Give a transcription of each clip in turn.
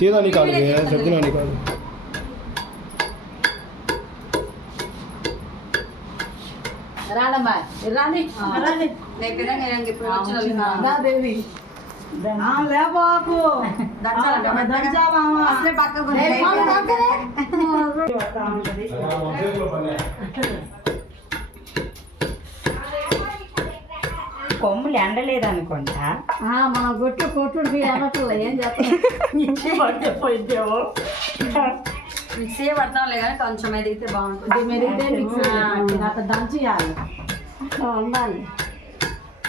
सीधा निकाल के सब्जी ना निकाल రానమ్మా రాని లేకనే నేను ఇప్పుడు వచ్చిన దా దేవి లేబాకు అసలే పక్కకు కొమ్ములు ఎండలేదు అనుకుంటా మన గొట్టు కొట్టుడు అనట్లే ఏం చేస్తాం పోయిద్దేమో మిక్సీ పడతాంలే కానీ కొంచెం ఎదిగితే బాగుంటుంది మెరిగితే మిక్సీ అట్లా దంచేయాలి ఉండాలి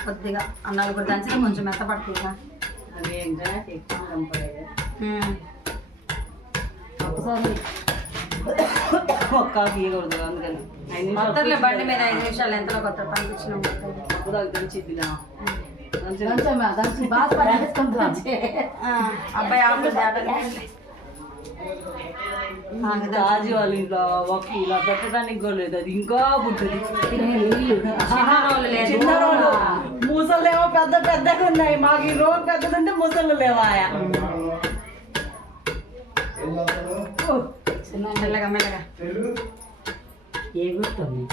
కొద్దిగా నలుగురు దంచితే కొంచెం మెత్త పడుతుందా ఒకసారి ఒక్క గీయకూడదు అందుకని కొత్తలే బండి మీద 5 నిమిషాలు ఎంతలో కొత్త పంపించినాం దంచి బాగా పడేసుకుంటాం అబ్బాయి ఆఫీస్ రాజు వాళ్ళ ఇంట్లో ఒక ఇలా పెట్టడానికి కూడా లేదు అది ఇంకా పుట్టింది చిన్న రోడ్లు ముసలు ఏమో పెద్ద పెద్దగా ఉన్నాయి మాకు ఈ రోడ్ పెద్దదంటే ముసలు లేవాయా మెల్లగా మెల్లగా ఏ గుర్తుంది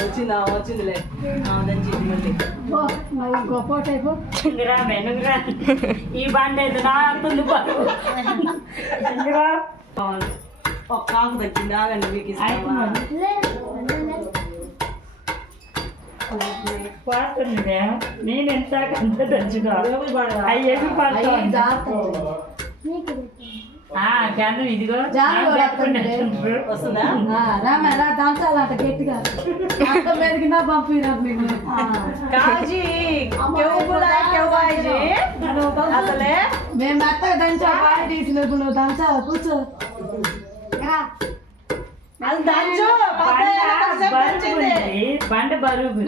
వచ్చిందా వచ్చిందిలే గొప్ప టైపు ఈ బండి అయితే నా అంటుంది ఒక కాకు తగ్గింది ఆగండి మీకు నేను ఎంత అంత తెచ్చుకో అయ్యేది క్యాను ఇదిగో వస్తుందా రామ ఎలా దంచాలంట గట్టిగా మెరిగినా పంపిరా మీకు కాజీ అసలే మేము మెత్తగా దంచా బాగా తీసినప్పుడు నువ్వు దంచాలి కూర్చో అది దంచు బండ బరువు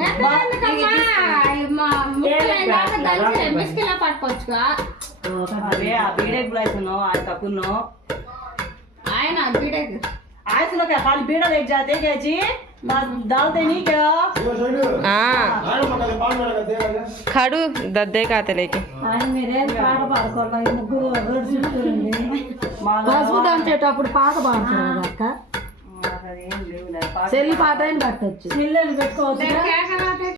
పట్టుకోవచ్చుగా అదే ఆ బీడెక్ బ్లైతున్నావు ఆ తక్కువ ఆయన బీడెక్ आयसलो क्या खाली बेड़ा देख जाते क्या जी डालते नहीं क्या खड़ू दद्दे खाते लेके ఆయన మీరేం పాట పాడుకోవాలి ముగ్గురు రోడ్డు చుట్టూరండి పసుపు దంచేటప్పుడు పాట పాడుతున్నారు అక్క చెల్లి పాట అయిన పట్టచ్చు చెల్లెలు పెట్టుకోవచ్చు